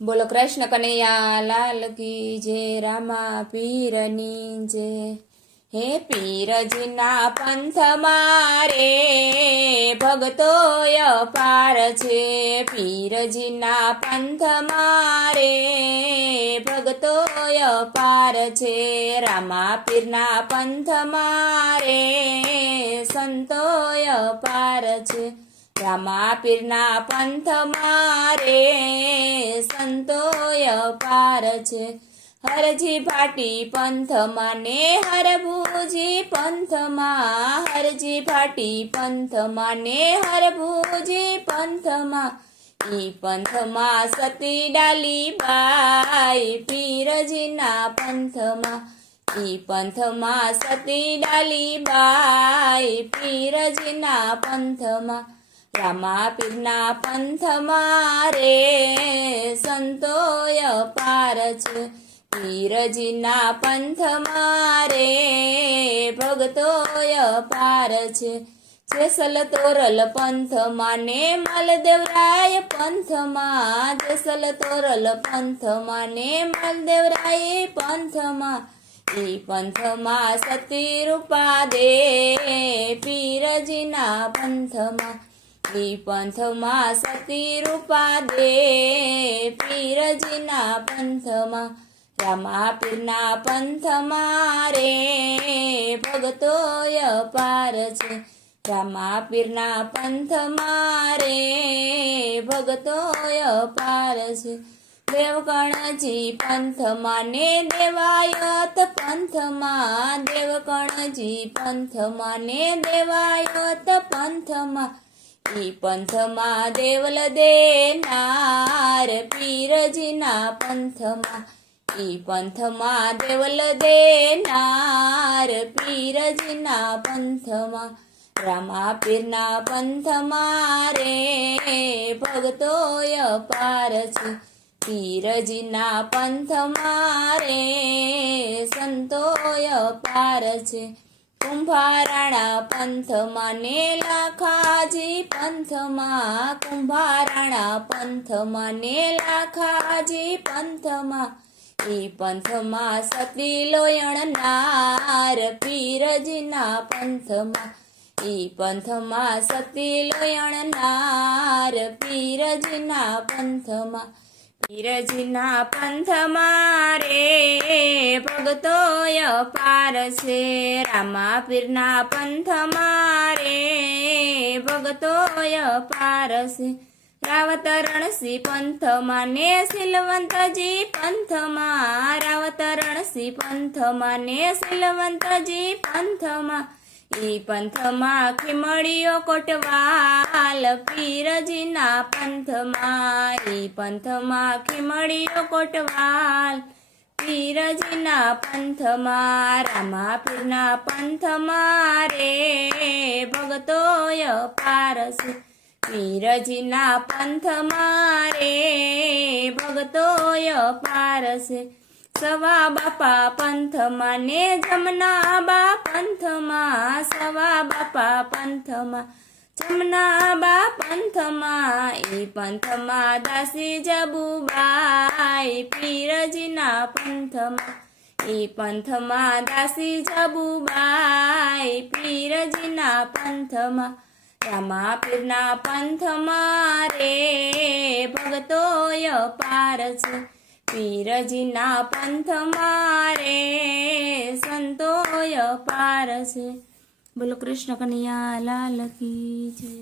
બોલો કૃષ્ણ કનૈયા લાલ કી જય, રામા પીરની જય। હે પીરજીના પંથમાં રે ભગતોય પાર છે, પીરજીના પંથમાં રે ભગતોય પાર છે, રામા પીરના પંથમાં રે સંતોય પાર છે, રામા પીરના પંથમાં રે સંતોય પાર છે। હરજી ભાટી પંથમાં ને હરભુજી પંથમાં, હરજી ભાટી પંથમાં ને હરભુજી પંથમાં, ઈ પંથમાં સતી ડાલી બાઈ પીરજીના પંથમાં, ઈ પંથમાં સતી ડાલી બાઈ પીરજીના પંથમાં, રામા પીરના પંથમાં રે સંતોય પાર છે, પીરજીના પંથમાં રે ભગતોય પાર છે। જેસલ તોરલ પંથમાં ને માલદેવરાય પંથમાં, જેસલ તોરલ પંથમાં ને માલદેવરાય પંથમાં, ઈ પંથમાં સતી રૂપા દે પીરજીના પંથમાં, ઈ પંથમાં સતી રૂપા દે પીરજીના પંથમાં, રામા પીરના પંથમાં રે ભગતોય પાર છે, રામા પીરના પંથમાં રે ભગતોય પાર છે। દેવકણજી પંથમાં ને દેવાયત પંથમાં, દેવકણજી પંથમાં ને દેવાયત પંથમાં, ઈ પંથમાં દેવલ દેનાર પીરજીના પંથમાં, ઈ પંથમાં દેવલ દેનાર પીરજીના પંથમાં, રામા પીરના પંથમાં રે ભગતોય પાર છે, પીરજીના પંથમાં રે સંતોય પાર છે। કુંભારાણા પંથમાં ને લાખાજી પંથમાં, કુંભારાણા પંથમાં ને લાખાજી પંથમાં, ઈ પંથમાં સતી લોયણનાર પીરજીના પંથમાં, ઈ પંથમાં સતી લોયણનાર પીરજીના પંથમાં, પીરજીના પંથમાં રે ભગતોય પાર છે, રામા પીરના પંથમાં રે ભગતોય પાર છે। રાવત રણસી પંથમાં ને સિલવંતજી પંથમાં, રાવત રણસી પંથમાં ને સિલવંતજી પંથમાં, ઈ પંથમાં ખીમડીઓ કોટવાલ પીરજીના પંથમાં, ઈ પંથમાં ખીમડીઓ કોટવાલ પીરજીના પંથમાં, રામા પીરના પંથમાં રે ભગતોય પાર છે, પીરજીના પંથમાં રે ભગતોય પાર છે। સવા બાપા પંથમાં ને જમનાબા પંથમાં, સવા બાપા પંથમાં જમનાબા પંથમાં, ઈ પંથમાં દાસી જબુબાઈ પીરજીના પંથમાં, ઈ પંથમાં દાસી જબુબાઈ પીરજીના પંથમાં, રામા પીરના પંથમાં રે ભગતોય પાર છે, પીરજીના પંથમાં રે સંતોય પાર છે। બોલો કૃષ્ણ કનૈયા લાલ કી જય।